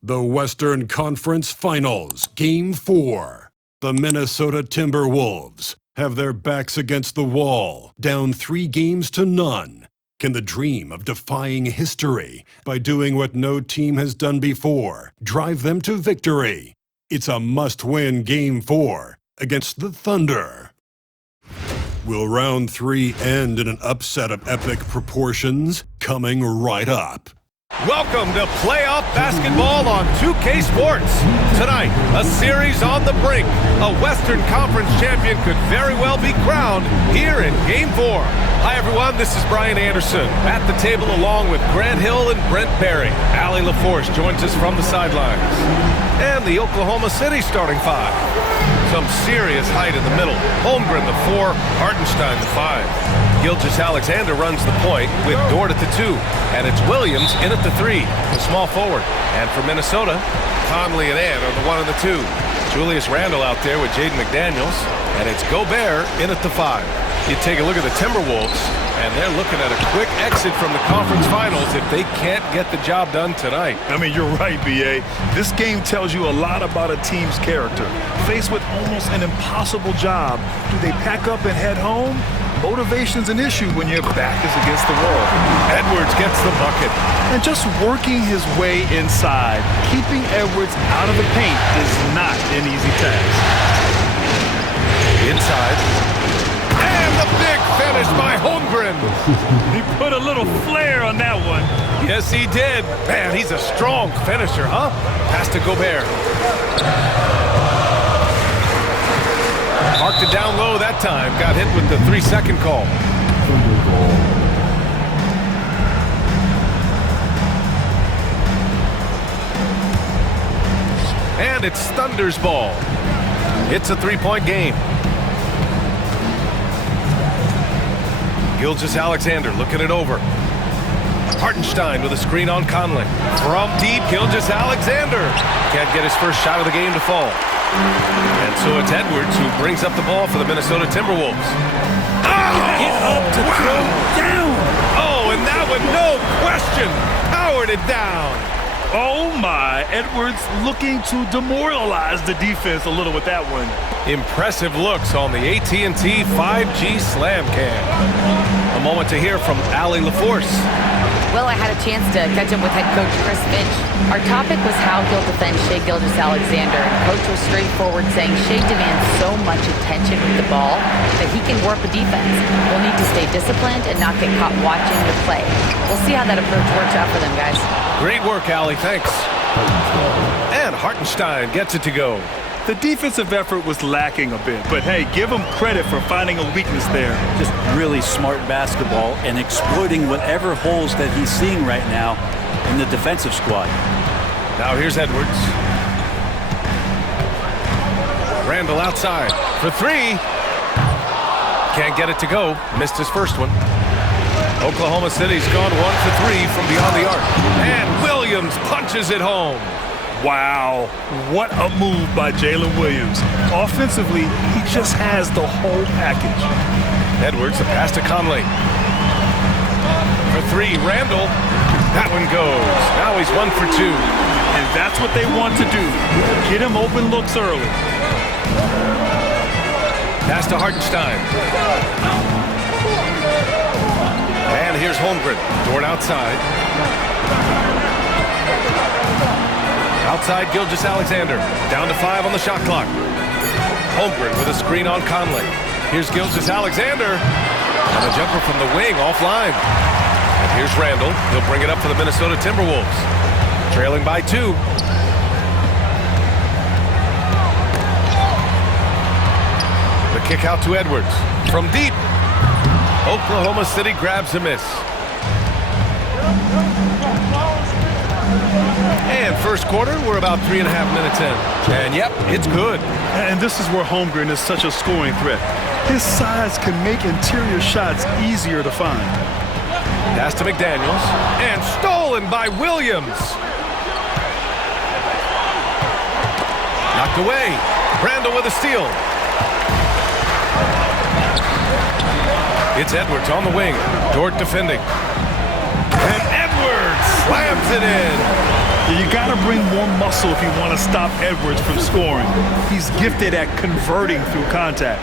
The Western Conference Finals, Game 4. The Minnesota Timberwolves have their backs against the wall, down 3-0. Can the dream of defying history by doing what no team has done before drive them to victory? It's a must-win Game 4 against the Thunder. Will Round 3 end in an upset of epic proportions? Coming right up. Welcome to playoff basketball on 2K Sports. Tonight, a series on the brink. A Western Conference champion could very well be crowned here in Game 4. Hi, everyone. This is Brian Anderson at the table along with Grant Hill and Brent Barry. Allie LaForce joins us from the sidelines. And the Oklahoma City starting five. Some serious height in the middle. Holmgren, the 4. Hartenstein, the 5. Gilgeous-Alexander runs the point with Dort at the 2. And it's Williams in at the 3, the small forward. And for Minnesota, Conley and Ant are the 1 and the 2. Julius Randle out there with Jaden McDaniels. And it's Gobert in at the 5. You take a look at the Timberwolves, and they're looking at a quick exit from the conference finals if they can't get the job done tonight. I mean, you're right, B.A. This game tells you a lot about a team's character. Faced with almost an impossible job, do they pack up and head home? Motivation's an issue when your back is against the wall. Edwards gets the bucket. And just working his way inside, keeping Edwards out of the paint is not an easy task. Inside. And the big finish by Holmgren. He put a little flair on that one. Yes, he did. Man, he's a strong finisher, huh? Pass to Gobert. Marked it down low that time. Got hit with the 3-second call. And it's Thunder's ball. It's a 3-point game. Gilgeous-Alexander looking it over. Hartenstein with a screen on Conley. From deep, Gilgeous-Alexander can't get his first shot of the game to fall. And so it's Edwards who brings up the ball for the Minnesota Timberwolves. Oh! Get up to throw down. Oh, and that one, no question, powered it down. Oh my, Edwards looking to demoralize the defense a little with that one. Impressive looks on the AT&T 5G Slam Cam. A moment to hear from Allie LaForce. Well, I had a chance to catch up with head coach Chris Finch. Our topic was how he'll defend Shai Gilgeous-Alexander. And coach was straightforward, saying Shai demands so much attention with the ball that he can warp a defense. We'll need to stay disciplined and not get caught watching the play. We'll see how that approach works out for them, guys. Great work, Allie. Thanks. And Hartenstein gets it to go. The defensive effort was lacking a bit, but hey, give him credit for finding a weakness there. Just really smart basketball and exploiting whatever holes that he's seeing right now in the defensive squad. Now here's Edwards. Randle outside for 3. Can't get it to go. Missed his first one. Oklahoma City's gone 1 for 3 from beyond the arc. And Williams punches it home. Wow, what a move by Jalen Williams. Offensively, he just has the whole package. Edwards, a pass to Conley. For 3, Randle. That one goes. Now he's 1 for 2. And that's what they want to do. Get him open looks early. Pass to Hartenstein. And here's Holmgren. Dort outside. Outside, Gilgeous-Alexander. Down to 5 on the shot clock. Holmgren with a screen on Conley. Here's Gilgeous-Alexander. And a jumper from the wing offline. And here's Randle. He'll bring it up for the Minnesota Timberwolves. Trailing by 2. The kick out to Edwards. From deep. Oklahoma City grabs a miss. And first quarter, we're about 3.5 minutes in. And yep, it's good. And this is where Holmgren is such a scoring threat. His size can make interior shots easier to find. Pass to McDaniels. And stolen by Williams. Knocked away. Randle with a steal. It's Edwards on the wing. Dort defending. And Edwards slams it in. You got to bring more muscle if you want to stop Edwards from scoring. He's gifted at converting through contact.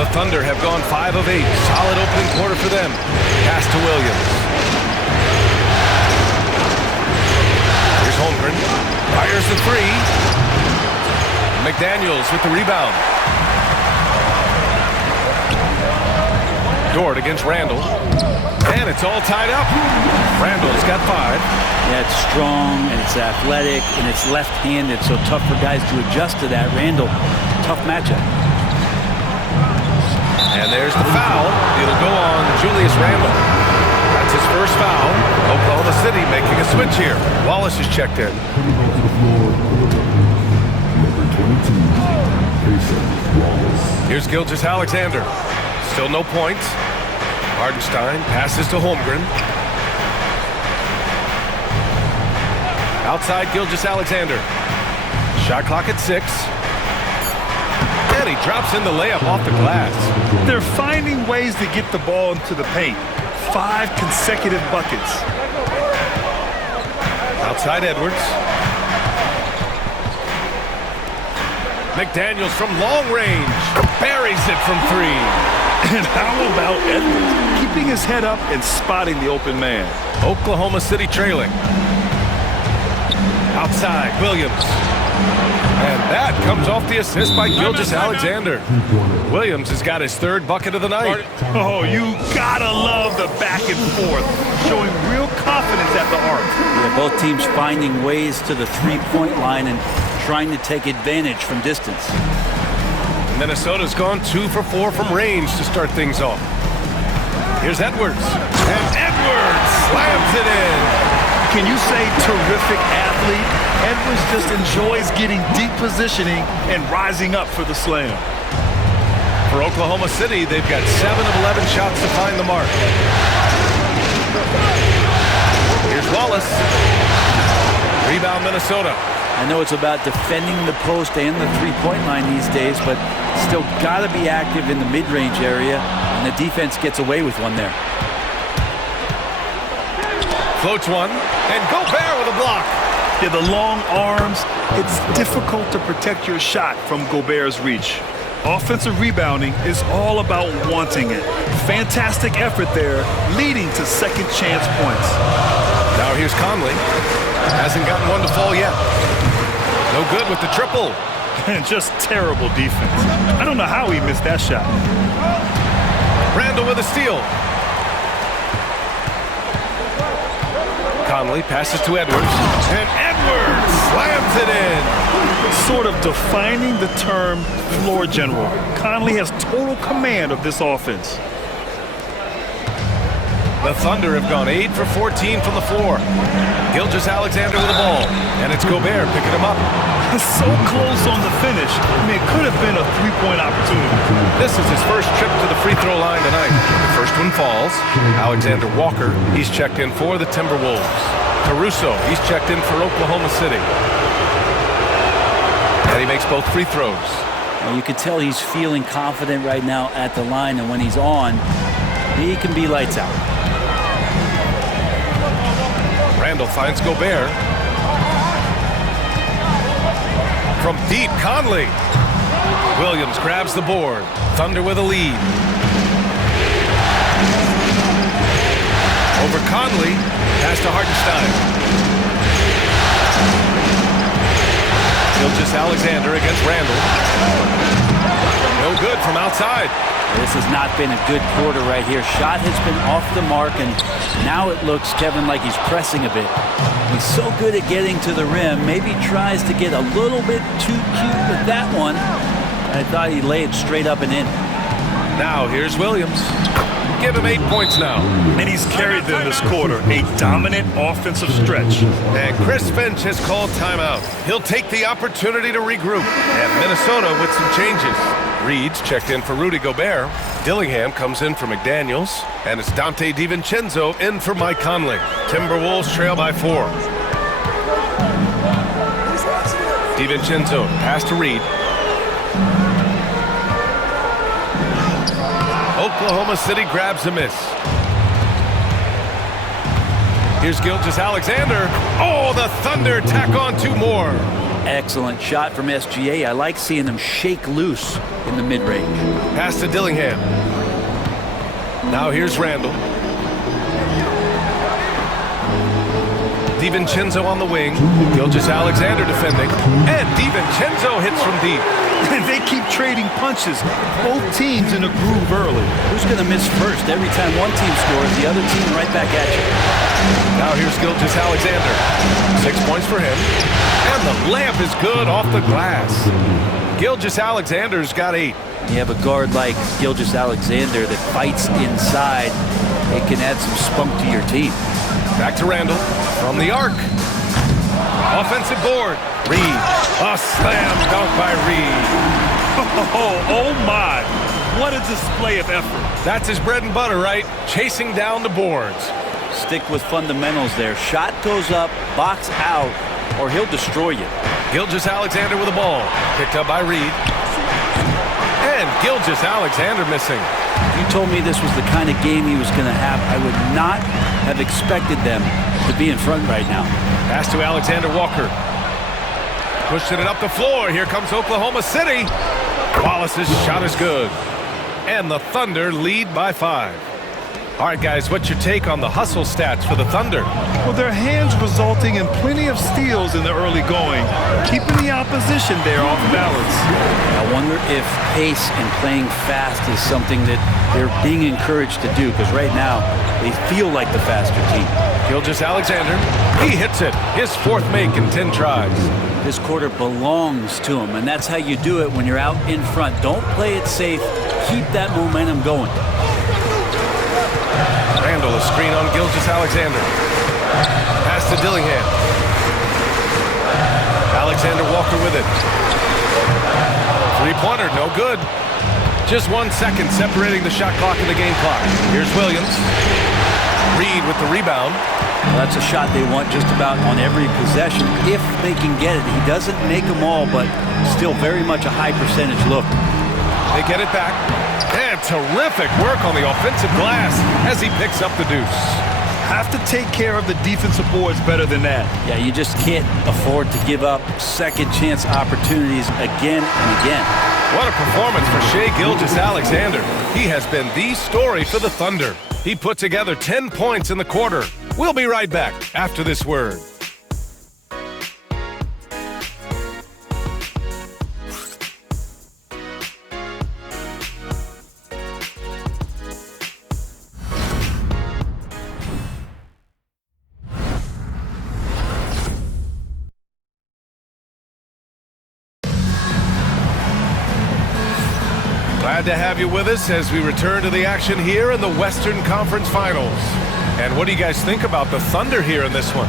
The Thunder have gone 5 of 8. Solid opening quarter for them. Pass to Williams. Here's Holmgren. Fires the 3. McDaniels with the rebound. Dort against Randall. And it's all tied up. Randall's got 5. Yeah, it's strong, and it's athletic, and it's left-handed, so tough for guys to adjust to that. Randall, tough matchup. And there's the foul. It'll go on Julius Randall. That's his first foul. Oklahoma City making a switch here. Wallace is checked in. Here's Gilgeous-Alexander. Still no points. Hardenstein passes to Holmgren. Outside Gilgeous-Alexander. Shot clock at 6. And he drops in the layup off the glass. They're finding ways to get the ball into the paint. 5 consecutive buckets. Outside Edwards. McDaniels from long range. Buries it from 3. And how about Edwards keeping his head up and spotting the open man? Oklahoma City trailing. Outside, Williams. And that comes off the assist by Gilgeous-Alexander. Williams has got his 3rd bucket of the night. Oh, you gotta love the back and forth, showing real confidence at the arc. Yeah, both teams finding ways to the three-point line and trying to take advantage from distance. Minnesota's gone 2 for 4 from range to start things off. Here's Edwards. And Edwards slams it in. Can you say terrific athlete? Edwards just enjoys getting deep positioning and rising up for the slam. For Oklahoma City, they've got 7 of 11 shots to find the mark. Here's Wallace. Rebound Minnesota. I know it's about defending the post and the three-point line these days, but still got to be active in the mid-range area, and the defense gets away with one there. Floats one, and Gobert with a block. Yeah, the long arms, it's difficult to protect your shot from Gobert's reach. Offensive rebounding is all about wanting it. Fantastic effort there, leading to second chance points. Now here's Conley. Hasn't gotten one to fall yet. No good with the triple. And just terrible defense. I don't know how he missed that shot. Randall with a steal. Conley passes to Edwards. And Edwards slams it in. Sort of defining the term floor general. Conley has total command of this offense. The Thunder have gone 8 for 14 from the floor. Gilgeous-Alexander with the ball. And it's Gobert picking him up. So close on the finish. I mean, it could have been a three-point opportunity. This is his first trip to the free throw line tonight. The first one falls. Alexander Walker, he's checked in for the Timberwolves. Caruso, he's checked in for Oklahoma City. And he makes both free throws. Well, you can tell he's feeling confident right now at the line, and when he's on, he can be lights out. Randall finds Gobert. From deep, Conley. Williams grabs the board. Thunder with a lead. Over Conley. Pass to Hardenstein. Gilgeous-Alexander against Randall. No good from outside. This has not been a good quarter right here. Shot has been off the mark, and now it looks, Kevin, like he's pressing a bit. He's so good at getting to the rim. Maybe tries to get a little bit too cute with that one. I thought he'd lay it straight up and in. Now here's Williams. Give him 8 points now. And he's carried them this quarter. A dominant offensive stretch. And Chris Finch has called timeout. He'll take the opportunity to regroup. And Minnesota with some changes. Reed's checked in for Rudy Gobert. Dillingham comes in for McDaniels. And it's Dante DiVincenzo in for Mike Conley. Timberwolves trail by 4. DiVincenzo, pass to Reed. Oklahoma City grabs a miss. Here's Gilgeous-Alexander. Oh, the Thunder tack on 2 more. Excellent shot from SGA. I like seeing them shake loose in the mid-range. Pass to Dillingham. Now here's Randall. DiVincenzo on the wing. Gilgeous-Alexander defending. And DiVincenzo hits from deep. They keep trading punches. Both teams in a groove early. Who's going to miss first? Every time one team scores, the other team right back at you. Now here's Gilgeous-Alexander. 6 points for him. And the layup is good off the glass. Gilgeous-Alexander's got 8. You have a guard like Gilgeous-Alexander that fights inside. It can add some spunk to your team. Back to Randall from the arc. Offensive board. Reed. A slam dunk by Reed. Oh my. What a display of effort. That's his bread and butter, right? Chasing down the boards. Stick with fundamentals there. Shot goes up, box out, or he'll destroy you. Gilgeous-Alexander with the ball. Picked up by Reed. And Gilgeous-Alexander missing. If you told me this was the kind of game he was going to have, I would not have expected them to be in front right now. Pass to Alexander Walker. Pushing it up the floor. Here comes Oklahoma City. Wallace's shot is good. And the Thunder lead by 5. All right, guys, what's your take on the hustle stats for the Thunder? Well, their hands resulting in plenty of steals in the early going, keeping the opposition there off balance. I wonder if pace and playing fast is something that they're being encouraged to do, because right now they feel like the faster team. Gilgeous-Alexander, he hits it. His 4th make in 10 tries. This quarter belongs to him, and that's how you do it when you're out in front. Don't play it safe. Keep that momentum going. Randall, a screen on Gilgeous-Alexander. Pass to Dillingham. Alexander Walker with it. 3-pointer, no good. Just 1 second separating the shot clock and the game clock. Here's Williams. Reed with the rebound. Well, that's a shot they want just about on every possession if they can get it. He doesn't make them all, but still very much a high percentage look. They get it back. And terrific work on the offensive glass as he picks up the deuce. Have to take care of the defensive boards better than that. Yeah, you just can't afford to give up second chance opportunities again and again. What a performance for Shai Gilgeous-Alexander. He has been the story for the Thunder. He put together 10 points in the quarter. We'll be right back after this word. Glad to have you with us as we return to the action here in the Western Conference Finals. And what do you guys think about the Thunder here in this one?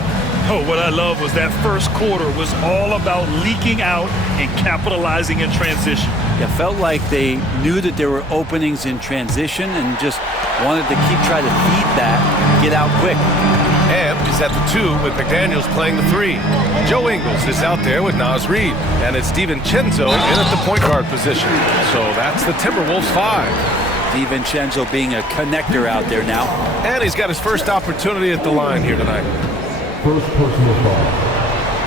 Oh, what I love was that first quarter was all about leaking out and capitalizing in transition. It felt like they knew that there were openings in transition and just wanted to keep trying to feed that, get out quick. And is at the 2 with McDaniels playing the 3. Joe Ingles is out there with Naz Reid. And it's DiVincenzo in at the point guard position. So that's the Timberwolves 5. DiVincenzo being a connector out there now. And he's got his first opportunity at the line here tonight. First personal foul.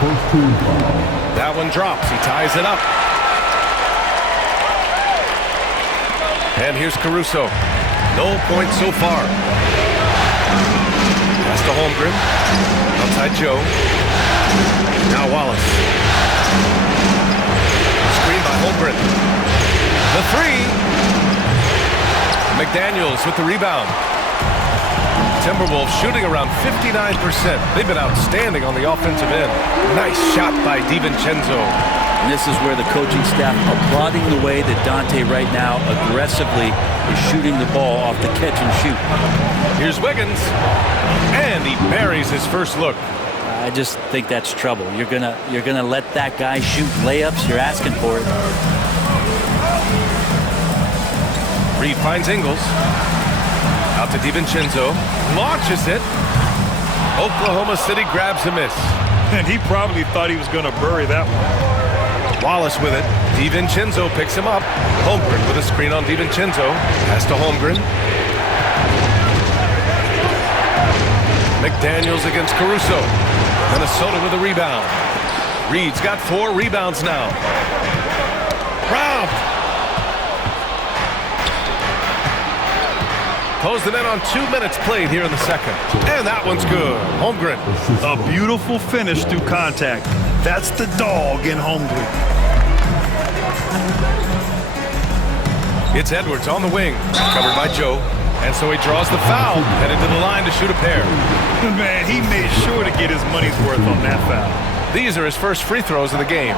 First team foul. That one drops. He ties it up. And here's Caruso. No points so far. Pass to Holmgren. Outside Joe. Now Wallace. Screen by Holmgren. The 3. McDaniels with the rebound. Timberwolves shooting around 59%. They've been outstanding on the offensive end. Nice shot by DiVincenzo. And this is where the coaching staff applauding the way that Dante right now aggressively is shooting the ball off the catch and shoot. Here's Wiggins. And he buries his first look. I just think that's trouble. You're gonna let that guy shoot layups. You're asking for it. Reed finds Ingles. Out to DiVincenzo. Launches it. Oklahoma City grabs a miss. And he probably thought he was going to bury that one. Wallace with it. DiVincenzo picks him up. Holmgren with a screen on DiVincenzo. Pass to Holmgren. McDaniels against Caruso. Minnesota with a rebound. Reed's got 4 rebounds now. Robbed. Close the net on 2 minutes played here in the second. And that one's good. Holmgren. A beautiful finish through contact. That's the dog in Holmgren. It's Edwards on the wing. Covered by Joe. And so he draws the foul. Headed to the line to shoot a pair. Man, he made sure to get his money's worth on that foul. These are his first free throws of the game.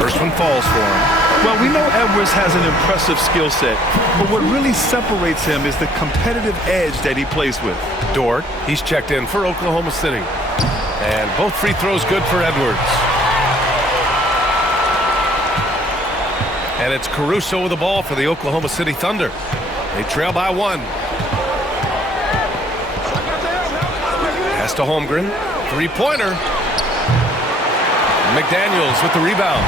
First one falls for him. Well, we know Edwards has an impressive skill set, but what really separates him is the competitive edge that he plays with. Dort, he's checked in for Oklahoma City. And both free throws good for Edwards. And it's Caruso with the ball for the Oklahoma City Thunder. They trail by 1. Pass to Holmgren. 3-pointer. McDaniels with the rebound.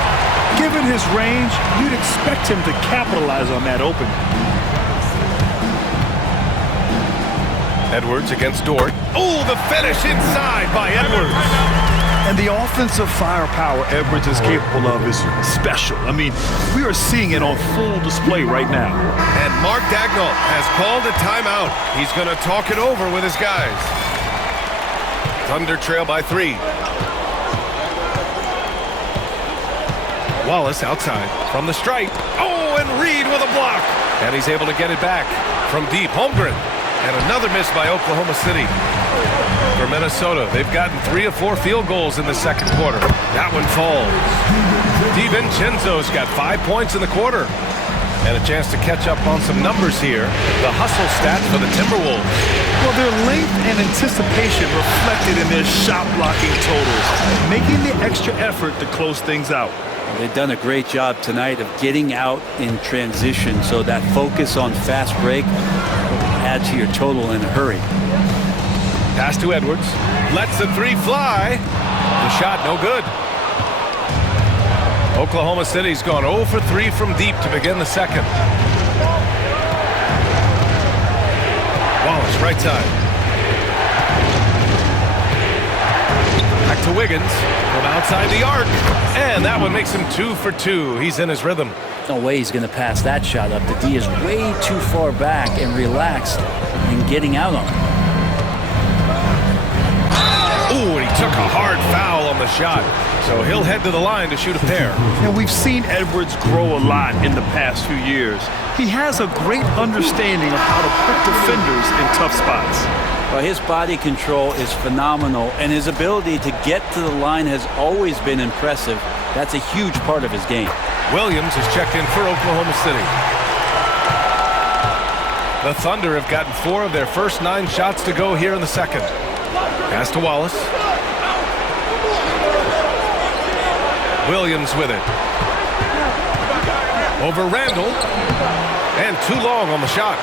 Given his range, you'd expect him to capitalize on that opening. Edwards against Dort. Oh, the finish inside by Edwards. And the offensive firepower Edwards is capable of is special. I mean, we are seeing it on full display right now. And Mark Dagnall has called a timeout. He's going to talk it over with his guys. Thunder trail by 3. Wallace outside from the stripe. Oh, and Reed with a block. And he's able to get it back from deep. Holmgren. And another miss by Oklahoma City. For Minnesota, they've gotten 3 of 4 field goals in the second quarter. That one falls. DiVincenzo's got 5 points in the quarter. And a chance to catch up on some numbers here. The hustle stats for the Timberwolves. Well, their length and anticipation reflected in their shot blocking totals, making the extra effort to close things out. They've done a great job tonight of getting out in transition, so that focus on fast break will add to your total in a hurry. Pass to Edwards. Lets the 3 fly. The shot no good. Oklahoma City's gone 0 for 3 from deep to begin the second. Wallace right side. Back to Wiggins from outside the arc. And that one makes him 2 for 2. He's in his rhythm. No way he's going to pass that shot up. The D is way too far back and relaxed in getting out on it. Ooh, and he took a hard foul on the shot. So he'll head to the line to shoot a pair. And we've seen Edwards grow a lot in the past few years. He has a great understanding of how to put defenders in tough spots. Well, his body control is phenomenal, and his ability to get to the line has always been impressive. That's a huge part of his game. Williams is checked in for Oklahoma City. The Thunder have gotten 4 of their first 9 shots to go here in the second. Pass to Wallace. Williams with it. Over Randall. And too long on the shot.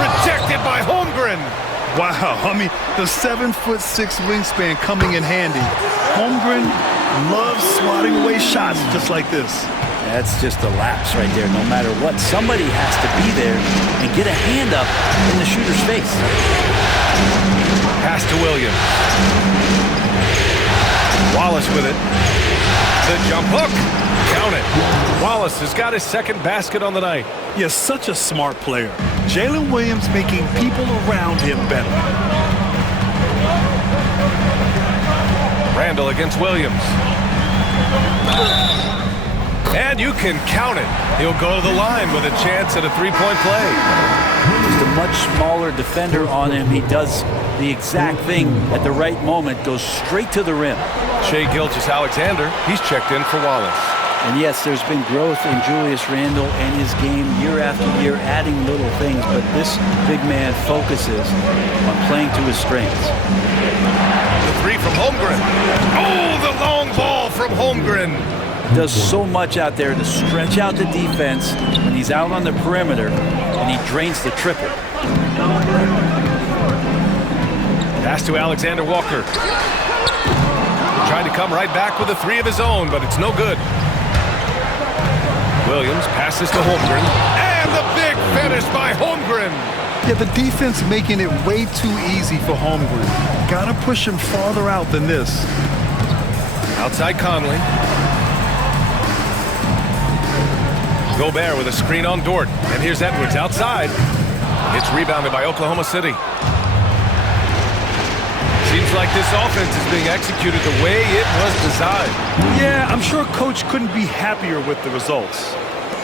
Rejected by Holmgren. Wow, I mean, the 7'6" wingspan coming in handy. Holmgren loves swatting away shots just like this. That's just a lapse right there. No matter what, somebody has to be there and get a hand up in the shooter's face. Pass to Williams. Wallace with it. The jump hook. Count it. Wallace has got his second basket on the night. Yes, such a smart player. Jalen Williams making people around him better. Randall against Williams. And you can count it. He'll go to the line with a chance at a 3-point play. Just a much smaller defender on him. He does the exact thing at the right moment, goes straight to the rim. Shai Gilgeous-Alexander, he's checked in for Wallace. And yes, there's been growth in Julius Randle and his game year after year, adding little things, but this big man focuses on playing to his strengths. The 3 from Holmgren. Oh, the long ball from Holmgren. Does so much out there to stretch out the defense when he's out on the perimeter, and he drains the triple. Pass to Alexander Walker. Trying to come right back with a 3 of his own, but it's no good. Williams passes to Holmgren. finish by Holmgren. Yeah, the defense making it way too easy for Holmgren. Gotta push him farther out than this. Outside Conley. Gobert with a screen on Dort. And here's Edwards outside. It's rebounded by Oklahoma City. Seems like this offense is being executed the way it was designed. Yeah, I'm sure Coach couldn't be happier with the results.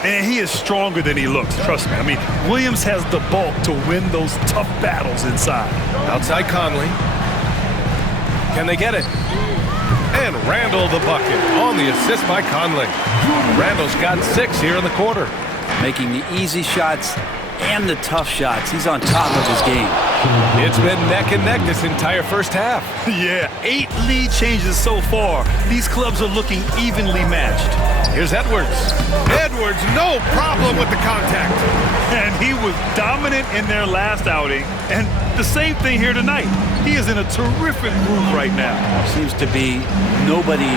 And he is stronger than he looks, trust me. I mean, Williams has the bulk to win those tough battles inside. Outside Conley. Can they get it? And Randall the bucket on the assist by Conley. Randall's got 6 here in the quarter. Making the easy shots and the tough shots. He's on top of his game. It's been neck and neck this entire first half. Yeah, 8 lead changes so far. These clubs are looking evenly matched. Here's Edwards. Edwards, no problem with the contact. And he was dominant in their last outing. And the same thing here tonight. He is in a terrific groove right now. Seems to be nobody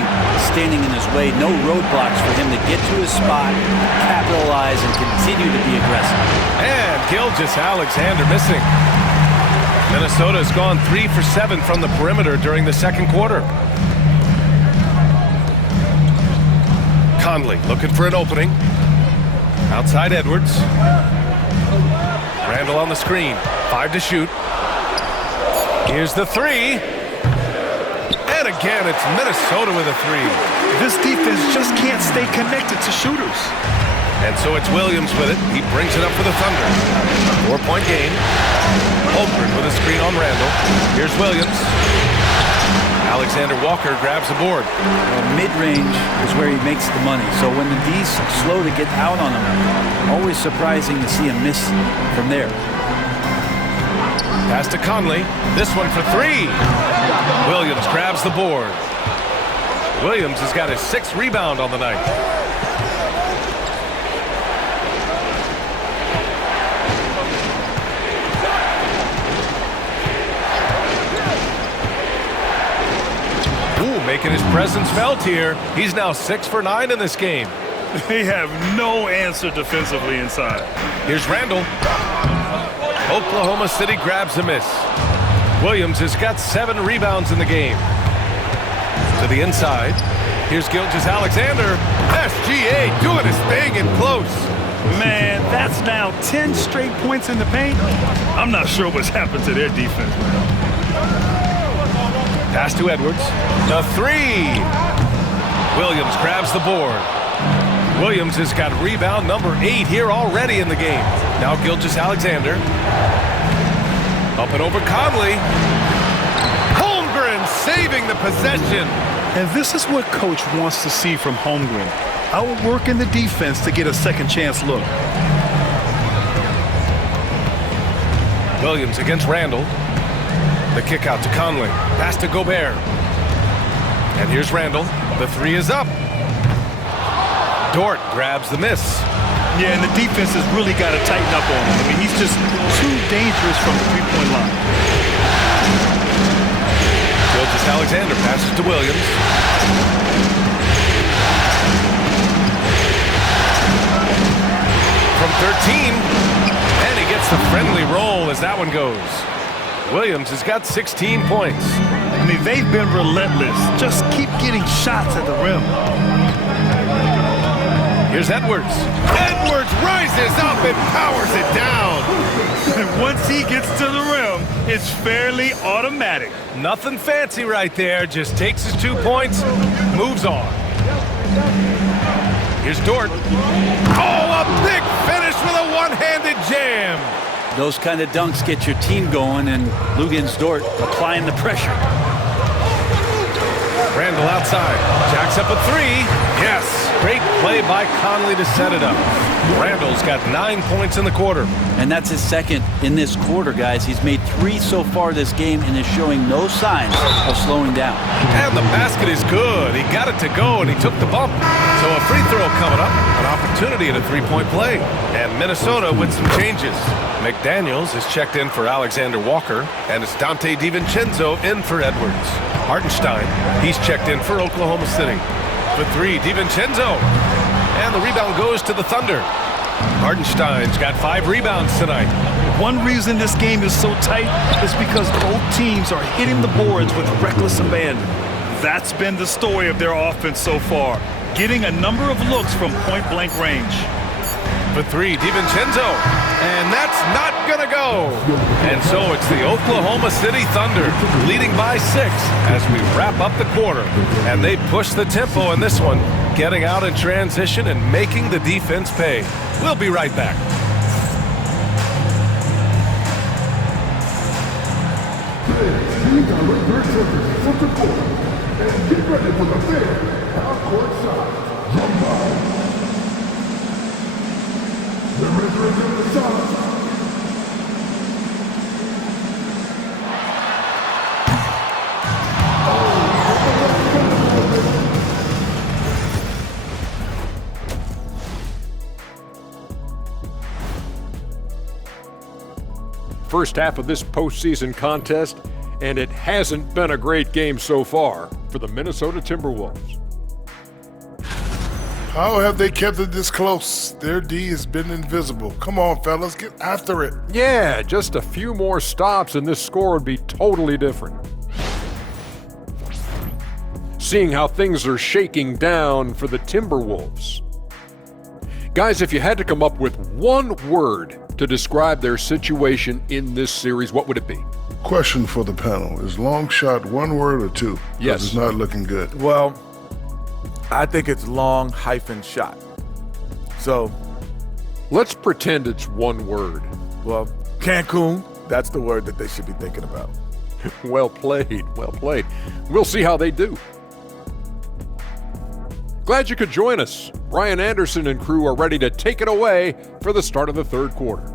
standing in his way. No roadblocks for him to get to his spot, capitalize, and continue to be aggressive. And Gilgeous-Alexander missing. Minnesota has gone 3 for 7 from the perimeter during the second quarter. Conley looking for an opening. Outside Edwards. Randall on the screen. 5 to shoot. Here's the 3. And again, it's Minnesota with a 3. This defense just can't stay connected to shooters. And so it's Williams with it. He brings it up for the Thunder. 4-point game. Holmgren with a screen on Randall. Here's Williams. Alexander Walker grabs the board. Well, mid-range is where he makes the money. So when the D's slow to get out on him, always surprising to see him miss from there. Pass to Conley. This one for 3. Williams grabs the board. Williams has got his 6th rebound on the night. Making his presence felt here. He's now 6 for 9 in this game. They have no answer defensively inside. Here's Randall. Oklahoma City grabs a miss. Williams has got 7 rebounds in the game. To the inside. Here's Gilgeous-Alexander. SGA doing his thing in close. Man, that's now 10 straight points in the paint. I'm not sure what's happened to their defense, man. Pass to Edwards. The 3. Williams grabs the board. Williams has got rebound number 8 here already in the game. Now Gilgeous-Alexander. Up and over Conley. Holmgren saving the possession. And this is what Coach wants to see from Holmgren. Outworking the defense to get a second chance look. Williams against Randall. The kick out to Conley. Pass to Gobert. And here's Randall. The 3 is up. Dort grabs the miss. Yeah, and the defense has really got to tighten up on him. I mean, he's just too dangerous from the three-point line. Gilgeous-Alexander passes to Williams. From 13. And he gets the friendly roll as that one goes. Williams has got 16 points. I mean, they've been relentless. Just keep getting shots at the rim. Here's Edwards. Edwards rises up and powers it down. And once he gets to the rim, it's fairly automatic. Nothing fancy right there. Just takes his 2 points, moves on. Here's Dort. Oh, a big finish with a one-handed jam. Those kind of dunks get your team going, and Luguentz Dort applying the pressure. Randall outside. Jacks up a 3. Yes. Great play by Conley to set it up. Randall's got 9 points in the quarter. And that's his 2nd in this quarter, guys. He's made 3 so far this game and is showing no signs of slowing down. And the basket is good. He got it to go, and he took the bump. So a free throw coming up. An opportunity at a 3-point play. And Minnesota with some changes. McDaniels is checked in for Alexander Walker, and it's Dante DiVincenzo in for Edwards. Hartenstein, he's checked in for Oklahoma City. For 3, DiVincenzo. And the rebound goes to the Thunder. Hartenstein's got 5 rebounds tonight. One reason this game is so tight is because both teams are hitting the boards with reckless abandon. That's been the story of their offense so far, getting a number of looks from point-blank range. For 3, DiVincenzo, and that's not gonna go. And so it's the Oklahoma City Thunder leading by 6 as we wrap up the quarter. And they push the tempo in this one, getting out in transition and making the defense pay. We'll be right back. And get ready for the big half-court shot. Jump ball. The measuring of the shot. First half of this postseason contest, and it hasn't been a great game so far for the Minnesota Timberwolves. How have they kept it this close? Their D has been invisible. Come on, fellas, get after it. Yeah, just a few more stops and this score would be totally different. Seeing how things are shaking down for the Timberwolves. Guys, if you had to come up with one word to describe their situation in this series, what would it be? Question for the panel. Is long shot one word or two? Yes. It's not looking good. Well, I think it's long hyphen shot. So, let's pretend it's one word. well, Cancun, that's the word that they should be thinking about. Well played, well played. We'll see how they do. Glad you could join us. Brian Anderson and crew are ready to take it away for the start of the third quarter.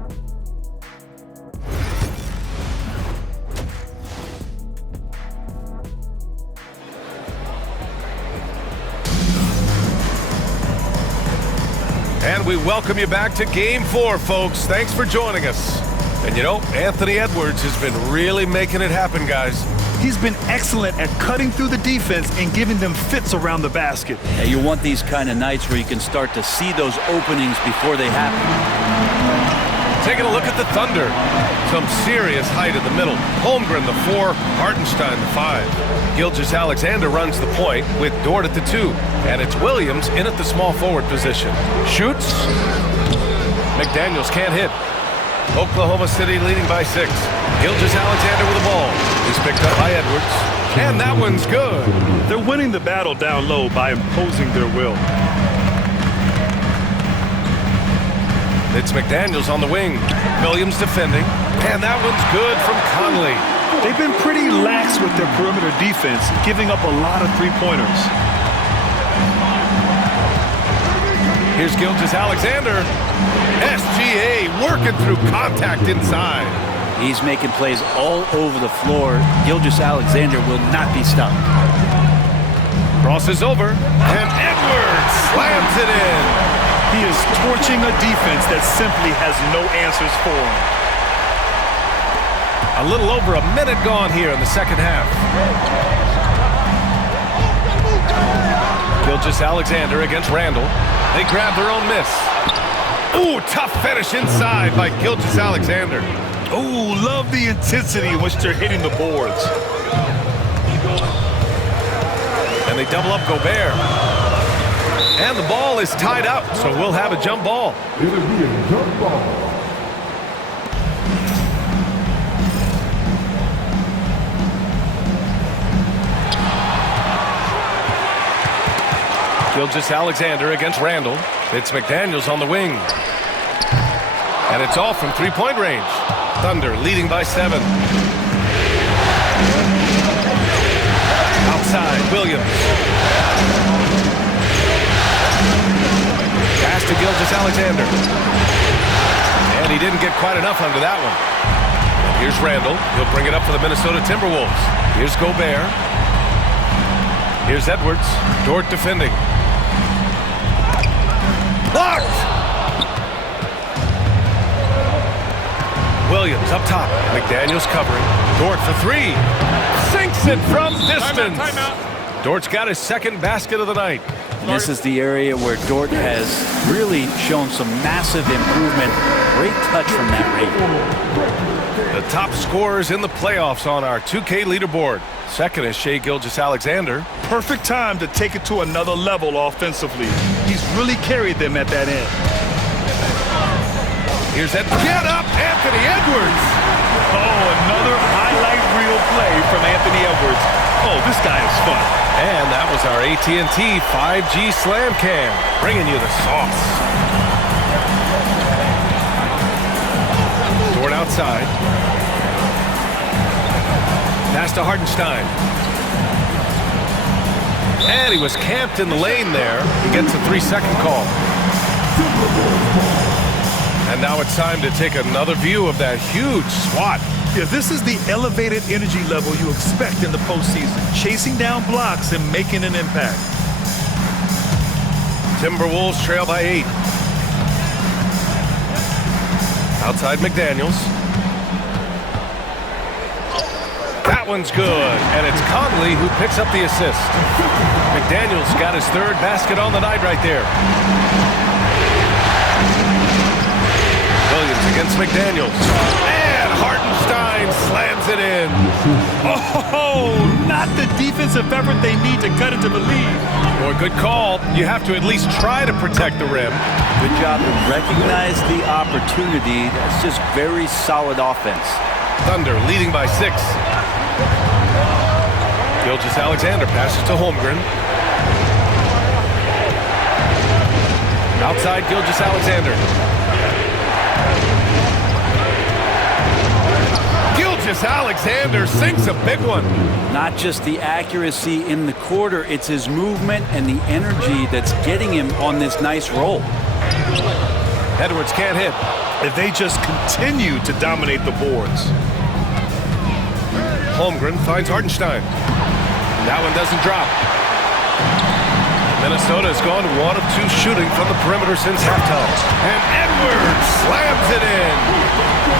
And we welcome you back to Game 4, folks. Thanks for joining us. And you know, Anthony Edwards has been really making it happen, guys. He's been excellent at cutting through the defense and giving them fits around the basket. Yeah, you want these kind of nights where you can start to see those openings before they happen. Taking a look at the Thunder. Some serious height in the middle. Holmgren, the 4. Hartenstein, the 5. Gilgeous-Alexander runs the point with Dort at the 2. And it's Williams in at the small forward position. Shoots. McDaniels can't hit. Oklahoma City leading by 6. Gilgeous-Alexander with the ball. He's picked up by Edwards. And that one's good. They're winning the battle down low by imposing their will. It's McDaniels on the wing. Williams defending. And that one's good from Conley. They've been pretty lax with their perimeter defense, giving up a lot of three-pointers. Here's Gilgeous-Alexander. SGA working through contact inside. He's making plays all over the floor. Gilgeous-Alexander will not be stopped. Crosses over, and Edwards slams it in. He is torching a defense that simply has no answers for him. A little over a minute gone here in the second half. Gilgeous-Alexander against Randall. They grab their own miss. Ooh, tough finish inside by Gilgeous-Alexander. Ooh, love the intensity in which they're hitting the boards. And they double up Gobert. And the ball is tied up, so we'll have a jump ball. It'll be a jump ball. Gilgeous-Alexander against Randall. It's McDaniels on the wing. And it's off from three-point range. Thunder leading by 7. Outside, Williams. Pass to Gilgeous-Alexander. And he didn't get quite enough under that one. And here's Randall. He'll bring it up for the Minnesota Timberwolves. Here's Gobert. Here's Edwards. Dort defending. Blocked! Williams up top. McDaniels covering. Dort for 3. Sinks it from distance. Timeout. Dort's got his second basket of the night. And this is the area where Dort has really shown some massive improvement. Great touch from that rate. The top scorers in the playoffs on our 2K leaderboard. Second is Shai Gilgeous-Alexander. Perfect time to take it to another level offensively. He's really carried them at that end. Here's that get up, Anthony Edwards. Oh, another highlight reel play from Anthony Edwards. Oh, this guy is fun. And that was our AT&T 5G Slam Cam, bringing you the sauce. Dort outside. Pass to Hartenstein. And he was camped in the lane there. He gets a 3-second call. And now it's time to take another view of that huge swat. Yeah, this is the elevated energy level you expect in the postseason. Chasing down blocks and making an impact. Timberwolves trail by 8. Outside McDaniels. That one's good, and it's Conley who picks up the assist. McDaniels got his third basket on the night right there. Williams against McDaniels. And Hartenstein slams it in. Oh, not the defensive effort they need to cut into the lead. Boy, good call. You have to at least try to protect the rim. Good job to recognize the opportunity. That's just very solid offense. Thunder leading by 6. Gilgeous-Alexander passes to Holmgren. Outside Gilgeous-Alexander. Gilgeous-Alexander sinks a big one. Not just the accuracy in the quarter, it's his movement and the energy that's getting him on this nice roll. Edwards can't hit. If they just continue to dominate the boards. Holmgren finds Hartenstein. That one doesn't drop. Minnesota has gone 1 of 2 shooting from the perimeter since halftime. And Edwards slams it in.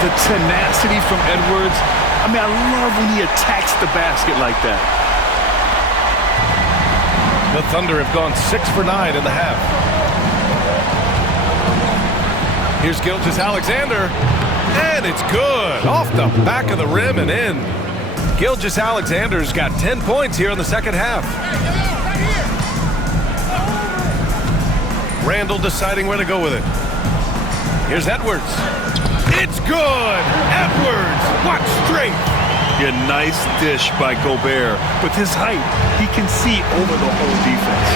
The tenacity from Edwards. I mean, I love when he attacks the basket like that. The Thunder have gone 6 for 9 in the half. Here's Gilgeous-Alexander. And it's good. Off the back of the rim and in. Gilgeous-Alexander's got 10 points here in the second half. Randall deciding where to go with it. Here's Edwards. It's good! Edwards! What strength! A nice dish by Gobert. With his height, he can see over the whole defense.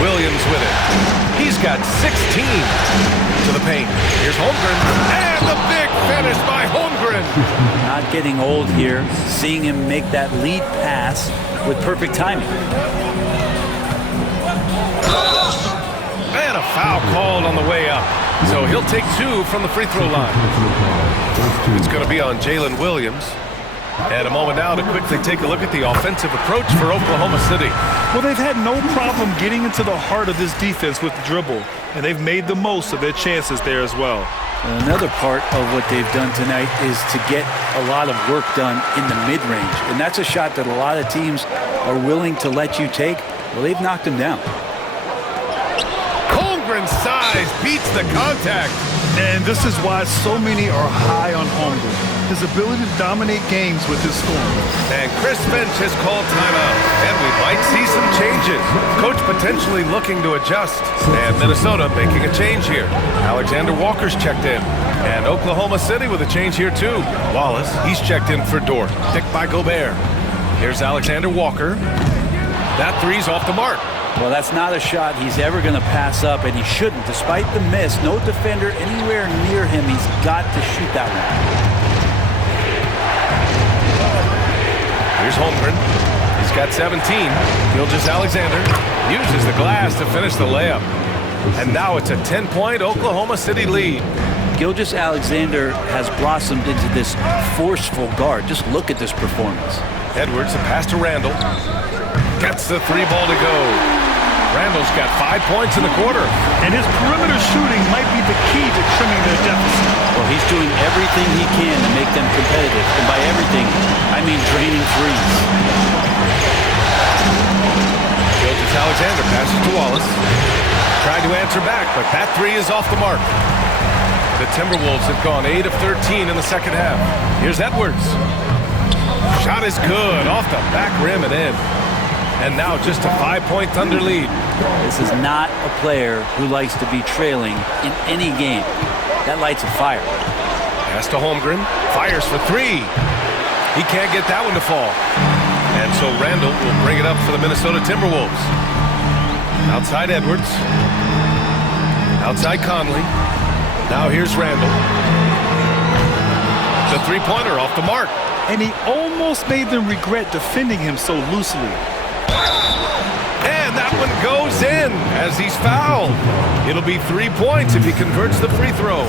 Williams with it. He's got 16 to the paint. Here's Holmgren. And the big finish by Holmgren. Not getting old here. Seeing him make that lead pass with perfect timing. And a foul called on the way up. So he'll take 2 from the free throw line. It's going to be on Jalen Williams. And a moment now to quickly take a look at the offensive approach for Oklahoma City. Well, they've had no problem getting into the heart of this defense with the dribble, and they've made the most of their chances there as well. Another part of what they've done tonight is to get a lot of work done in the mid-range. And that's a shot that a lot of teams are willing to let you take. Well, they've knocked him down. Holmgren's size beats the contact. And this is why so many are high on Holmgren. His ability to dominate games with his scoring. And Chris Finch has called timeout. And we might see some changes. Coach potentially looking to adjust. And Minnesota making a change here. Alexander Walker's checked in. And Oklahoma City with a change here too. Wallace, he's checked in for Dort. Picked by Gobert. Here's Alexander Walker. That three's off the mark. Well, that's not a shot he's ever going to pass up, and he shouldn't. Despite the miss, no defender anywhere near him. He's got to shoot that one. Here's Holmgren. He's got 17. Gilgeous-Alexander uses the glass to finish the layup. And now it's a 10-point Oklahoma City lead. Gilgeous-Alexander has blossomed into this forceful guard. Just look at this performance. Edwards, a pass to Randall. Gets the 3 ball to go. Randall's got 5 points in the quarter. And his perimeter shooting might be the key to trimming their deficit. Well, he's doing everything he can to make them competitive. And by everything, I mean draining threes. Gilgeous-Alexander passes to Wallace. Tried to answer back, but that three is off the mark. The Timberwolves have gone 8 of 13 in the second half. Here's Edwards. Shot is good, off the back rim and in. And now just a 5-point Thunder lead. This is not a player who likes to be trailing in any game. That lights a fire. Pass to Holmgren. Fires for three. He can't get that one to fall. And so Randall will bring it up for the Minnesota Timberwolves. Outside Edwards. Outside Conley. Now here's Randall. The three-pointer off the mark. And he almost made them regret defending him so loosely. And that one goes in as he's fouled. It'll be 3 points if he converts the free throw.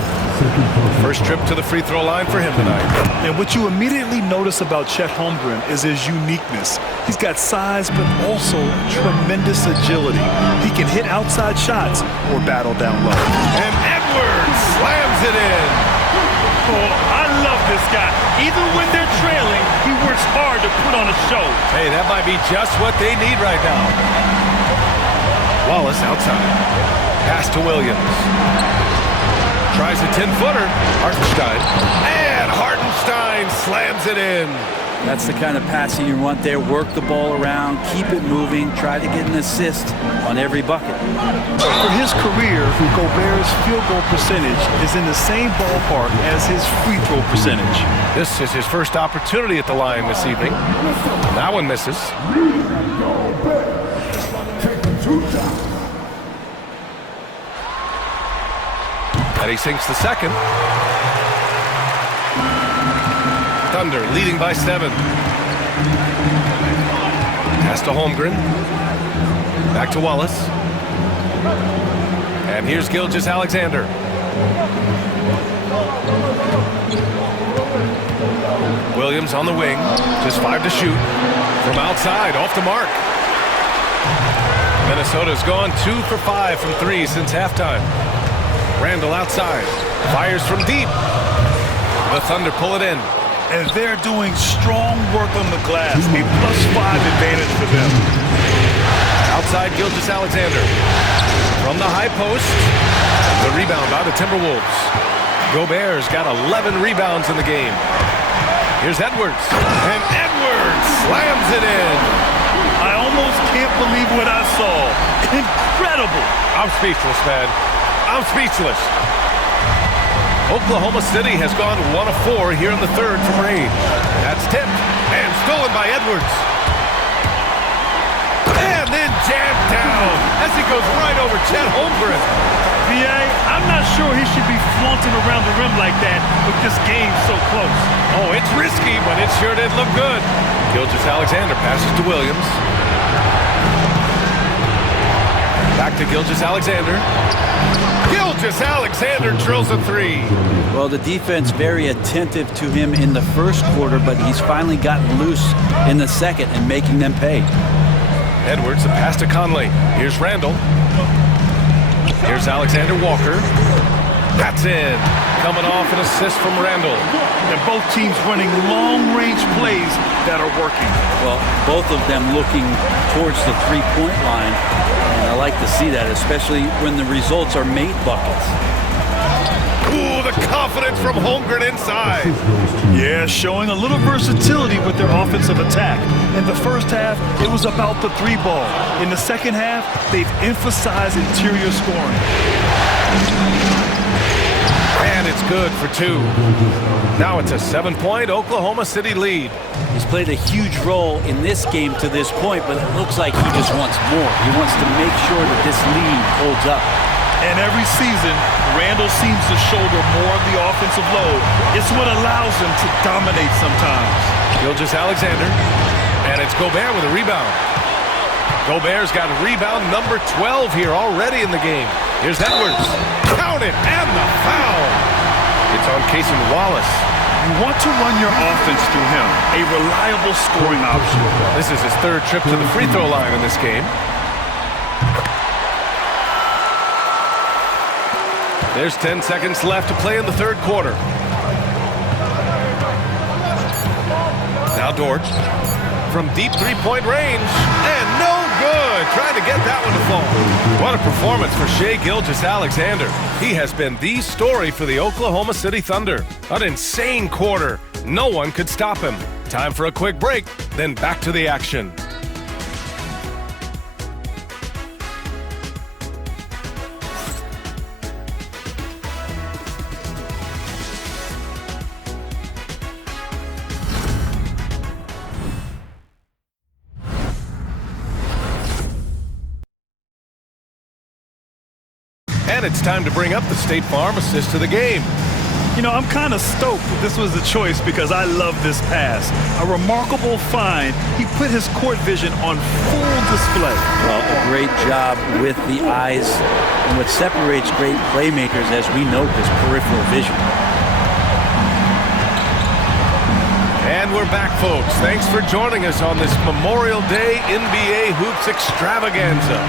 First trip to the free throw line for him tonight. And what you immediately notice about Chet Holmgren is his uniqueness. He's got size, but also tremendous agility. He can hit outside shots or battle down low. And Edwards slams it in. Oh, I love this guy. Even when they're trailing, he works hard to put on a show. Hey, that might be just what they need right now. Wallace outside. Pass to Williams. Tries a 10-footer. Hartenstein. And Hartenstein slams it in. That's the kind of passing you want there. Work the ball around, keep it moving, try to get an assist on every bucket. For his career, Gobert's field goal percentage is in the same ballpark as his free throw percentage. This is his first opportunity at the line this evening. That one misses. And he sinks the second. Thunder leading by 7. Pass to Holmgren. Back to Wallace. And here's Gilgeous-Alexander. Williams on the wing. Just 5 to shoot. From outside, off the mark. Minnesota's gone 2 for 5 from 3 since halftime. Randall outside. Fires from deep. The Thunder pull it in. And they're doing strong work on the glass. A +5 advantage for them. Outside Gilgeous-Alexander. From the high post. The rebound by the Timberwolves. Gobert's got 11 rebounds in the game. Here's Edwards. And Edwards slams it in. I almost can't believe what I saw. Incredible. I'm speechless, man. I'm speechless. Oklahoma City has gone 1 of 4 here in the third from range. That's tipped and stolen by Edwards. And then jammed down as he goes right over Chet Holmgren. VA, I'm not sure he should be flaunting around the rim like that with this game so close. Oh, it's risky, but it sure did look good. Gilgeous-Alexander passes to Williams. Back to Gilgeous-Alexander. Gilgeous-Alexander drills a 3. Well, the defense very attentive to him in the first quarter, but he's finally gotten loose in the second and making them pay. Edwards, a pass to Conley. Here's Randall. Here's Alexander Walker. That's in. Coming off an assist from Randall. And both teams running long-range plays that are working. Well, both of them looking towards the three-point line. And I like to see that, especially when the results are made buckets. Ooh, the confidence from Holmgren inside. Yeah, showing a little versatility with their offensive attack. In the first half, it was about the 3-ball. In the second half, they've emphasized interior scoring. And it's good for 2. Now it's a 7-point Oklahoma City lead. He's played a huge role in this game to this point, but it looks like he just wants more. He wants to make sure that this lead holds up. And every season, Randall seems to shoulder more of the offensive load. It's what allows him to dominate sometimes. Gilgeous-Alexander. And it's Gobert with a rebound. Gobert's got rebound number 12 here already in the game. Here's Edwards. Count it, and the foul. It's on Cason Wallace. You want to run your offense through him, a reliable scoring option. This is his 3rd trip to the free throw line in this game. There's 10 seconds left to play in the 3rd quarter. Now Dort from deep 3-point range, and no good. trying to get that one to fall. What a performance for Shai Gilgeous-Alexander. He has been the story for the Oklahoma City Thunder. An insane quarter. No one could stop him. Time for a quick break, then back to the action. And it's time to bring up the State Farm assist to the game. You know, I'm kind of stoked that this was the choice because I love this pass. A remarkable find. He put his court vision on full display. Well, a great job with the eyes. And what separates great playmakers, as we know, is peripheral vision. And we're back, folks. Thanks for joining us on this Memorial Day NBA Hoops extravaganza.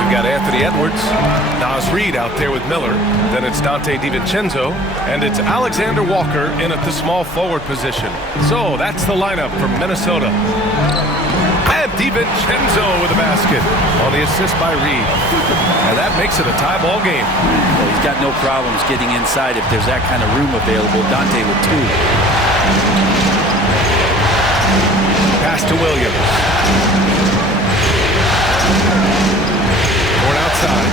We've got Anthony Edwards, Naz Reid out there with Miller. Then it's Donte DiVincenzo, and it's Alexander Walker in at the small forward position. So that's the lineup from Minnesota. And DiVincenzo with a basket on the assist by Reid. And that makes it a tie ball game. Well, he's got no problems getting inside if there's that kind of room available. Donte with two. Pass to Williams. Born outside.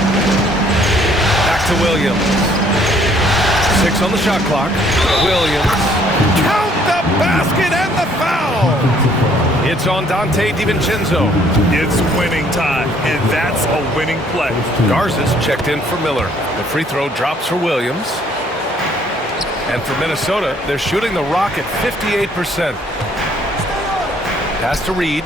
Back to Williams. 6 on the shot clock. Williams. Count the basket and the foul. It's on Donte DiVincenzo. It's winning time, and that's a winning play. Garza's checked in for Miller. The free throw drops for Williams. And for Minnesota, they're shooting the rock at 58%. Pass to Reid.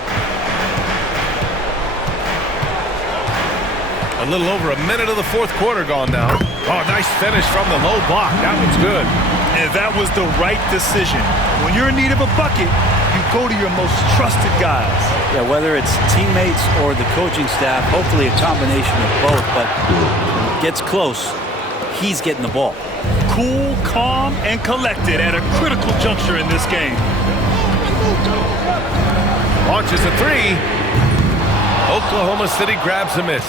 A little over a minute of the fourth quarter gone now. Oh, nice finish from the low block. That one's good. And that was the right decision. When you're in need of a bucket, you go to your most trusted guys. Yeah, whether it's teammates or the coaching staff, hopefully a combination of both, but gets close, he's getting the ball. Cool, calm, and collected at a critical juncture in this game. Launches a three. Oklahoma City grabs a miss.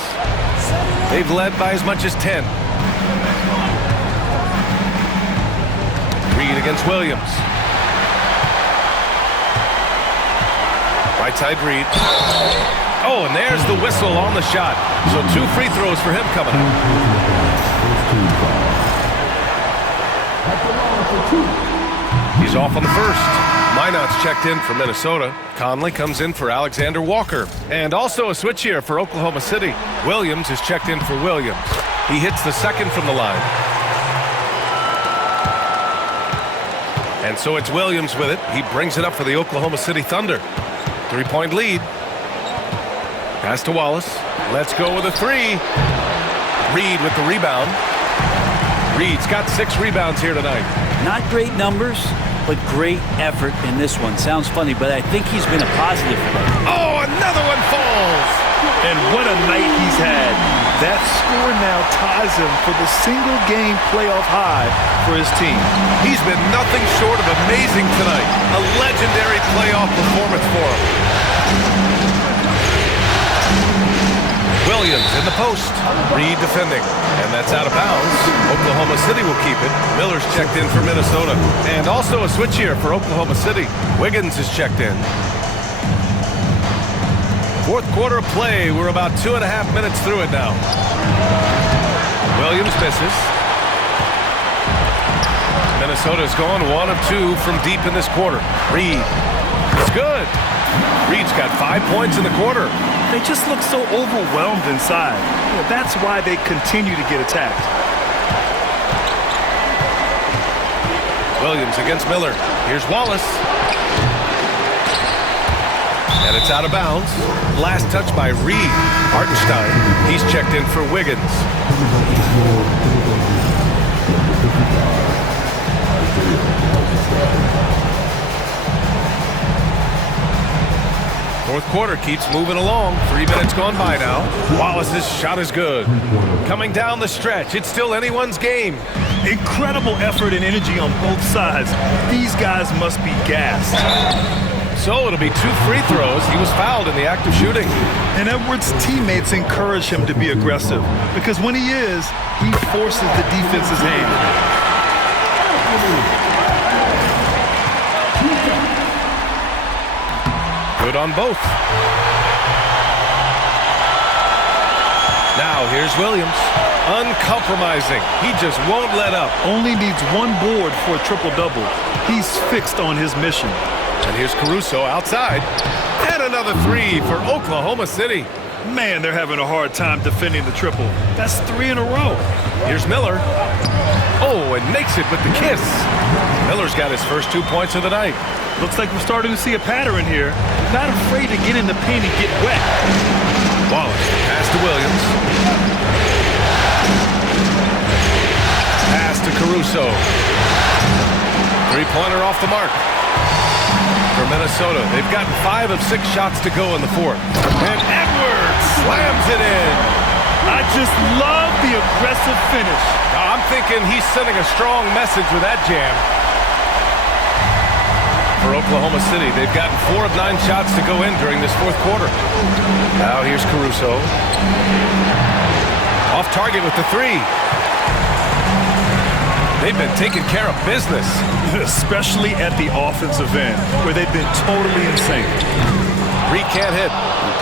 They've led by as much as 10. Reid against Williams. Right side Reid. Oh, and there's the whistle on the shot. So 2 free throws for him coming up. He's off on the first. Minot's checked in for Minnesota. Conley comes in for Alexander Walker. And also a switch here for Oklahoma City. Williams is checked in for Williams. He hits the second from the line. And so it's Williams with it. He brings it up for the Oklahoma City Thunder. 3-point lead. Pass to Wallace. Let's go with a three. Reid with the rebound. Reid's got 6 rebounds here tonight. Not great numbers, but great effort in this one. Sounds funny, but I think he's been a positive for them. Oh, another one falls! And what a night he's had. That score now ties him for the single-game playoff high for his team. He's been nothing short of amazing tonight. A legendary playoff performance for him. Williams in the post. Reid defending. And that's out of bounds. Oklahoma City will keep it. Miller's checked in for Minnesota. And also a switch here for Oklahoma City. Wiggins is checked in. Fourth quarter of play. We're about 2.5 minutes through it now. Williams misses. Minnesota's gone 1 of 2 from deep in this quarter. Reid. It's good. Reid's got 5 points in the quarter. They just look so overwhelmed inside. You know, that's why they continue to get attacked. Williams against Miller. Here's Wallace. And it's out of bounds. Last touch by Reid. Hartenstein. He's checked in for Wiggins. Fourth quarter keeps moving along. 3 minutes gone by now. Wallace's shot is good. Coming down the stretch, it's still anyone's game. Incredible effort and energy on both sides. These guys must be gassed. So it'll be 2 free throws. He was fouled in the act of shooting. And Edwards' teammates encourage him to be aggressive because when he is, he forces the defense's hand. Good on both. Now here's Williams. Uncompromising. He just won't let up. Only needs 1 board for a triple-double. He's fixed on his mission. And here's Caruso outside. And another 3 for Oklahoma City. Man, they're having a hard time defending the triple. That's 3 in a row. Here's Miller. Oh, and makes it with the kiss. Miller's got his first 2 points of the night. Looks like we're starting to see a pattern here. Not afraid to get in the paint and get wet. Wallace, pass to Williams. Pass to Caruso. 3-pointer off the mark. For Minnesota, they've gotten 5 of 6 shots to go in the 4th. And Edwards slams it in. I just love the aggressive finish. I'm thinking he's sending a strong message with that jam. For Oklahoma City, they've gotten 4 of 9 shots to go in during this 4th quarter. Now here's Caruso. Off target with the 3. They've been taking care of business. Especially at the offensive end, where they've been totally insane. 3 can't hit.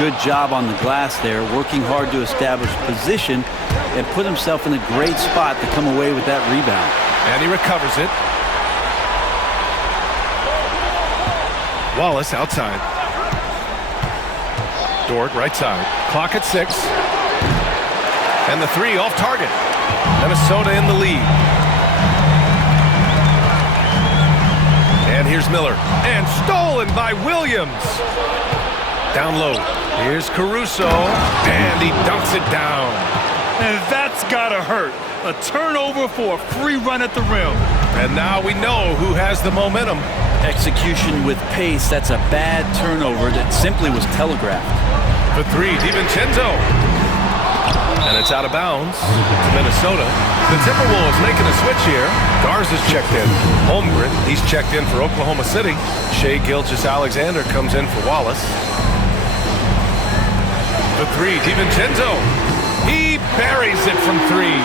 Good job on the glass there, working hard to establish position and put himself in a great spot to come away with that rebound. And he recovers it. Wallace outside. Dort right side. Clock at 6. And the 3 off target. Minnesota in the lead. And here's Miller. And stolen by Williams. Down low. Here's Caruso. And he dunks it down. And that's gotta hurt. A turnover for a free run at the rim. And now we know who has the momentum. Execution with pace, that's a bad turnover that simply was telegraphed. The 3, DiVincenzo. And it's out of bounds to Minnesota. The Timberwolves making a switch here. Garza's checked in. Holmgren, he's checked in for Oklahoma City. Shai Gilgeous-Alexander comes in for Wallace. The 3, DiVincenzo. He buries it from 3.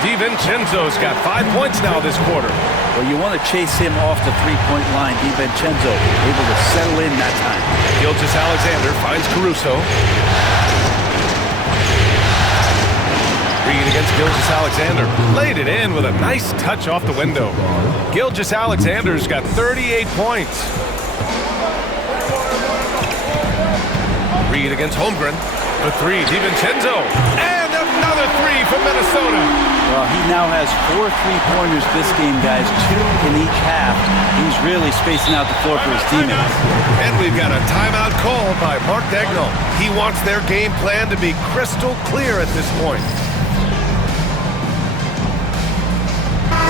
DiVincenzo's got 5 points now this quarter. Well, you want to chase him off the 3-point line. DiVincenzo able to settle in that time. Gilgeous-Alexander finds Caruso. Reed against Gilgeous-Alexander. Laid it in with a nice touch off the window. Gilgeous-Alexander's got 38 points. Reed against Holmgren. The 3, DiVincenzo. And another 3 for Minnesota. Well, he now has 4 3-pointers this game, guys. 2 in each half. He's really spacing out the floor for his teammates. And we've got a timeout call by Mark Daigneault. He wants their game plan to be crystal clear at this point.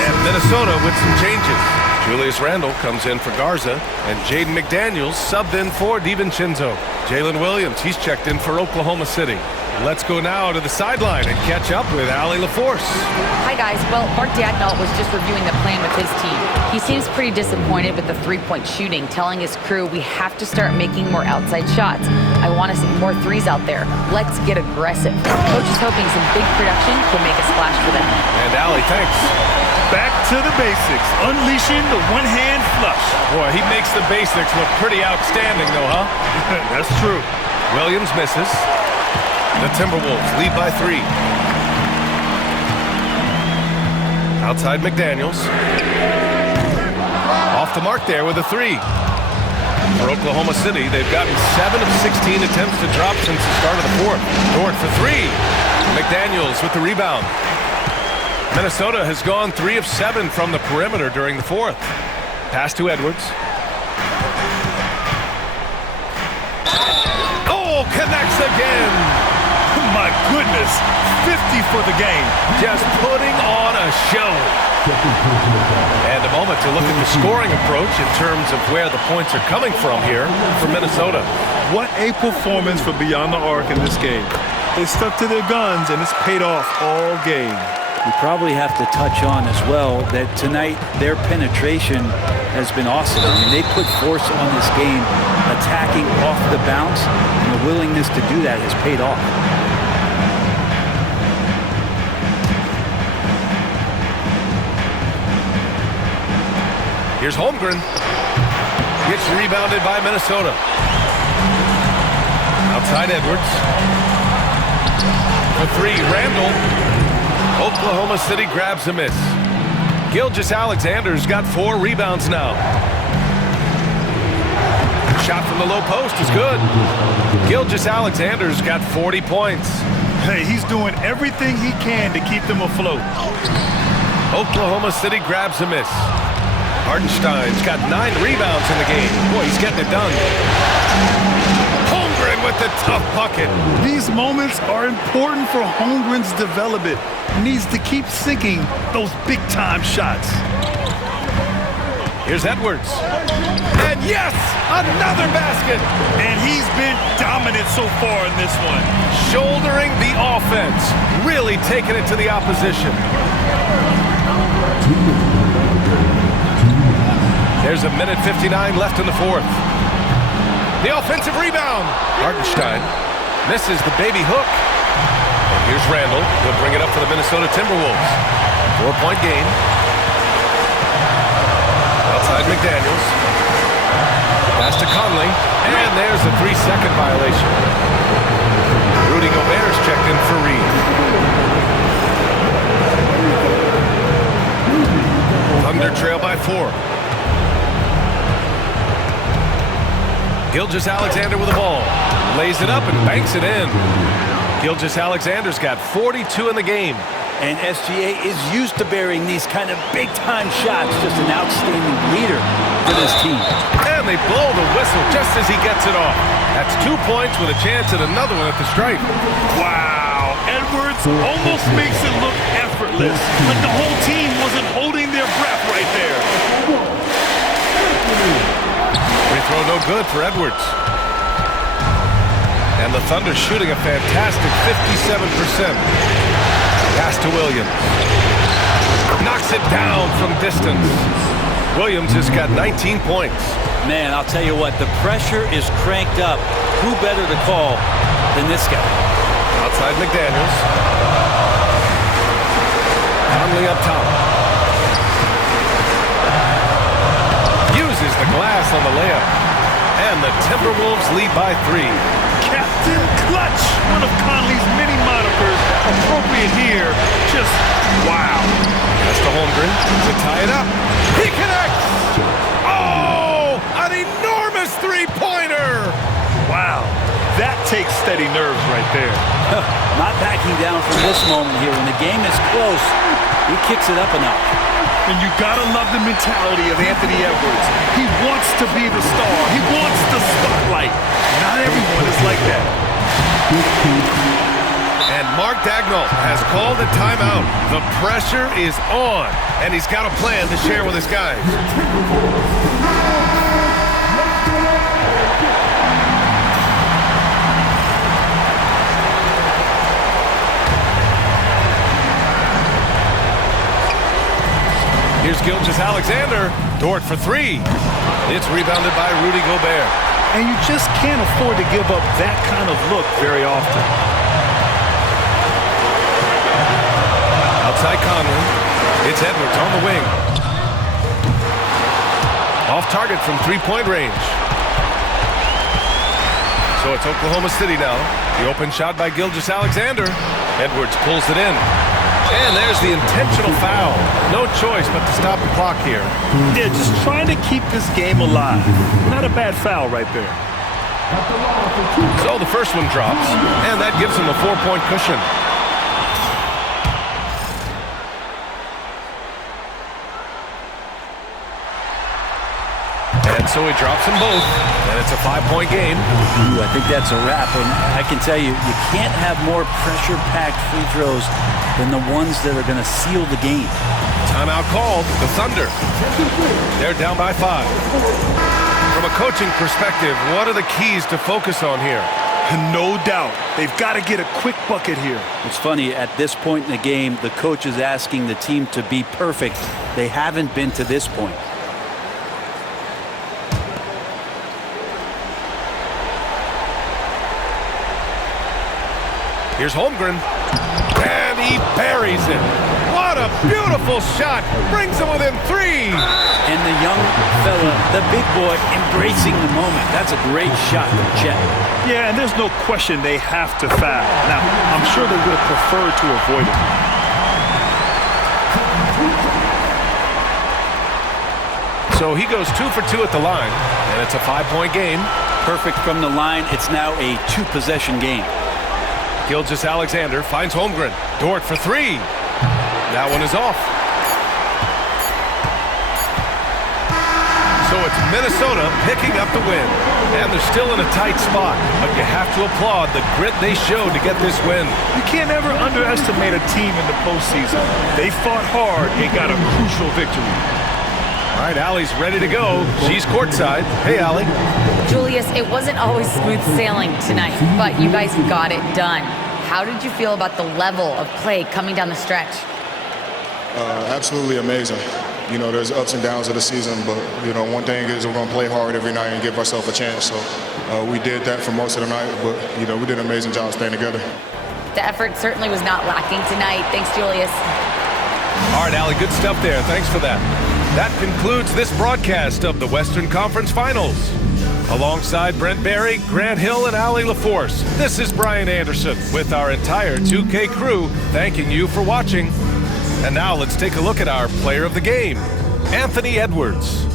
And Minnesota with some changes. Julius Randle comes in for Garza, and Jaden McDaniels subbed in for DiVincenzo. Jalen Williams, he's checked in for Oklahoma City. Let's go now to the sideline and catch up with Allie LaForce. Hi, guys. Well, Mark Daigneault was just reviewing the plan with his team. He seems pretty disappointed with the 3-point shooting, telling his crew we have to start making more outside shots. I want to see more 3s out there. Let's get aggressive. Coach is hoping some big production can make a splash for them. And Allie, thanks. Back to the basics, unleashing the one-hand flush. Boy, he makes the basics look pretty outstanding, though, huh? That's true. Williams misses. The Timberwolves lead by 3. Outside McDaniels. Off the mark there with a 3. For Oklahoma City, they've gotten 7 of 16 attempts to drop since the start of the 4th. Dort for 3. McDaniels with the rebound. Minnesota has gone 3 of 7 from the perimeter during the 4th. Pass to Edwards. Oh, connects again. My goodness, 50 for the game. Just putting on a show. And a moment to look at the scoring approach in terms of where the points are coming from here for Minnesota. What a performance for Beyond the Arc in this game. They stuck to their guns, and it's paid off all game. We probably have to touch on as well that tonight their penetration has been awesome. I mean, they put force on this game, attacking off the bounce, and the willingness to do that has paid off. Here's Holmgren. Gets rebounded by Minnesota. Outside Edwards. For three, Randall. Oklahoma City grabs a miss. Gilgeous-Alexander's got 4 rebounds now. Shot from the low post is good. Gilgeous-Alexander's got 40 points. Hey, he's doing everything he can to keep them afloat. Oklahoma City grabs a miss. Hartenstein's got 9 rebounds in the game. Boy, he's getting it done. Holmgren with the tough bucket. These moments are important for Holmgren's development. He needs to keep sinking those big-time shots. Here's Edwards. And yes, another basket. And he's been dominant so far in this one. Shouldering the offense. Really taking it to the opposition. There's 1:59 left in the fourth. The offensive rebound. Hartenstein misses the baby hook. And here's Randall. He'll bring it up for the Minnesota Timberwolves. 4-point game. Outside McDaniels. Pass to Conley. And there's a 3-second violation. Rudy Gobert's checked in for Reed. Thunder trail by 4. Gilgeous-Alexander with the ball. Lays it up and banks it in. Gilgeous-Alexander's got 42 in the game. And SGA is used to bearing these kind of big-time shots. Just an outstanding leader for this team. And they blow the whistle just as he gets it off. That's 2 points with a chance at another one at the stripe. Wow. Edwards almost makes it look effortless. But the whole team wasn't holding their breath right there. Free throw no good for Edwards. And the Thunder shooting a fantastic 57%. Pass to Williams. Knocks it down from distance. Williams has got 19 points. Man, I'll tell you what, the pressure is cranked up. Who better to call than this guy? Outside McDaniels. Conley up top. Uses the glass on the layup. And the Timberwolves lead by 3. Captain Clutch, one of Conley's many monikers, appropriate here. Just wow. That's to Holmgren to tie it up. He connects. Oh, an enormous three-pointer. Wow, that takes steady nerves right there. Not backing down from this moment here. When the game is close, he kicks it up a notch. And you gotta love the mentality of Anthony Edwards. He wants to be the star. He wants the spotlight. Not everyone is like that. And Mark Daigneault has called a timeout. The pressure is on, and he's got a plan to share with his guys. Here's Gilgeous-Alexander. Dort for 3. It's rebounded by Rudy Gobert. And you just can't afford to give up that kind of look very often. Outside Conley. It's Edwards on the wing. Off target from 3-point range. So it's Oklahoma City now. The open shot by Gilgeous-Alexander. Edwards pulls it in. And there's the intentional foul. No choice but to stop the clock here. They're just trying to keep this game alive. Not a bad foul right there. So the first one drops, and that gives him a 4-point cushion. And so he drops them both, and it's a 5-point game. Ooh, I think that's a wrap, and I can tell you, you can't have more pressure-packed free throws than the ones that are going to seal the game. Timeout called, the Thunder. They're down by 5. From a coaching perspective, what are the keys to focus on here? No doubt. They've got to get a quick bucket here. It's funny, at this point in the game, the coach is asking the team to be perfect. They haven't been to this point. Here's Holmgren. And he buries it. What a beautiful shot. Brings him within 3. And the young fella, the big boy, embracing the moment. That's a great shot from Chet. Yeah, and there's no question they have to foul. Now, I'm sure they would have preferred to avoid it. So he goes 2 for 2 at the line, and it's a 5-point game. Perfect from the line. It's now a 2-possession game. Gilgeous-Alexander finds Holmgren. Dort for 3. That one is off. So it's Minnesota picking up the win. And they're still in a tight spot, but you have to applaud the grit they showed to get this win. You can't ever underestimate a team in the postseason. They fought hard and got a crucial victory. All right, Allie's ready to go. She's courtside. Hey, Allie. Julius, it wasn't always smooth sailing tonight, but you guys got it done. How did you feel about the level of play coming down the stretch? Absolutely amazing. You know, there's ups and downs of the season, but, you know, one thing is we're going to play hard every night and give ourselves a chance. So we did that for most of the night, but, you know, we did an amazing job staying together. The effort certainly was not lacking tonight. Thanks, Julius. All right, Allie, good stuff there. Thanks for that. That concludes this broadcast of the Western Conference Finals. Alongside Brent Barry, Grant Hill, and Allie LaForce, this is Brian Anderson with our entire 2K crew thanking you for watching. And now let's take a look at our player of the game, Anthony Edwards.